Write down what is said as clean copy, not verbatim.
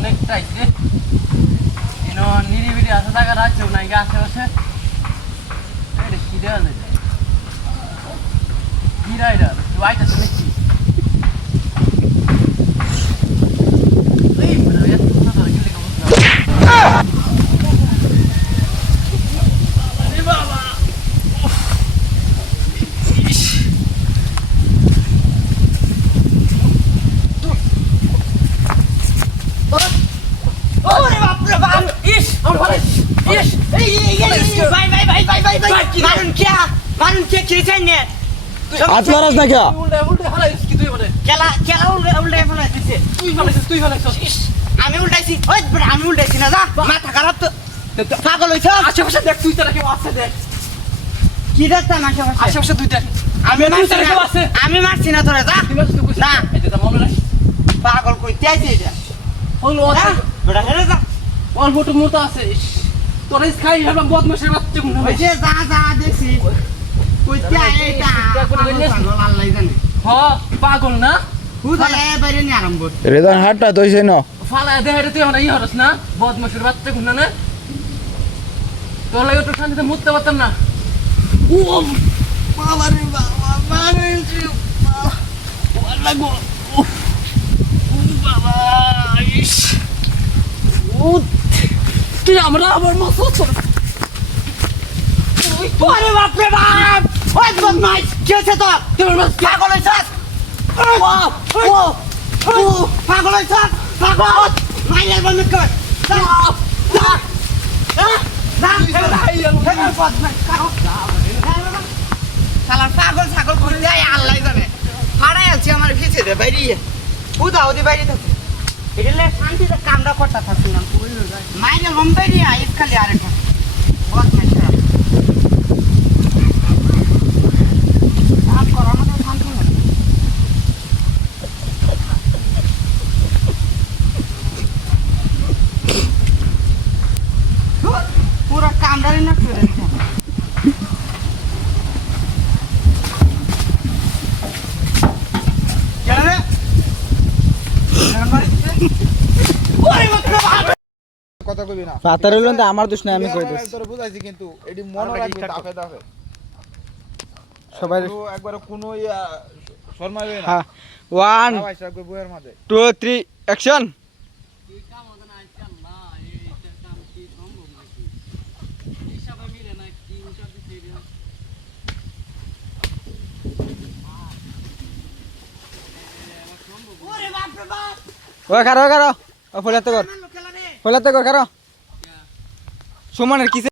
অনেকটা আইছে এনো নিরিবিলি আছে জায়গা রাখছেও নাই আশেপাশে এটা কি দেওয়া যায় কি রাইডা তুই আইতাছ নাকি এই বড় এত কথা ধরে গেলে কেমন আরে বাবা আতলারাস না क्या উল্টে উল্টে হালাইস কি তুই বলে খেলা খেলা উল্টে উল্টে ফেলা দিছে তুই হালাইছিস আমি উল্টাইছি ওই বড় আমি উল্টাইছি না যা মাথা খারাপ তো পাগল হইছ আশেপাশে দেখ তুই তারা কেউ আছে দেখ কি দেখতাম আশেপাশে আশেপাশে তুই দেখ আমি তুই তারা কেউ আছে আমি মারছি না তোরে যা তুই মারছিস তুই না এটা মনে রাখ পাগল কইতে আইছে এটা হলো বড় হেরে যা অল্প তো মোটা আছে তোর এই খাই হলাম বদমাশের বাচ্চা গুণ ওই যে যা যা দেখছি কইতে আয় এটা আল্লাহ জানে হ্যাঁ পাগল না হুদালে বাইরে নি আরম্ভ রেদান হাটটা দইছে না ফালা দেহে তুই এখন ই হরস না বদমাশের বাচ্চা গুণ না তোর লাগে তো শান্তিতে মুততে পারতাম না ও বাবা রে বাবা মানে বাবা গো বাবা ইস ও তুই আমরা আবার মাছ ওরে বাপ রে বাপ ওই বদমাইশ কি হচ্ছে তোর তোর মাছ পাগল হইছস পাগল হইছস পাগল মাইলের বন্ধ কর পাগল ছাগল করে দেয় আল্লাহ জানে হারাই আছি আমার ভিজে রে বাইরে উদা ওদি বাইরে থাকে এটা শান্তিতে কামড়া করতে থাকছি না মাইলের বন্ধ বাইরে আইস খালি আরেকটা বহুত মাইল पूरा कामदारी ना फिर क्या रे কথা কইবি না পাতার হইলো না আমার দোষ নাই আমি কই দিছি তোরে বুঝাইছি কিন্তু এডি মনে রাখবি দাফে দাফে সবাই একবার কোন শর্মাবে না হ্যাঁ 1 সবাই সব বইয়ের মাঝে 2 3 অ্যাকশন ওই কারো ও ফলাতে কর কারো সুমনের কি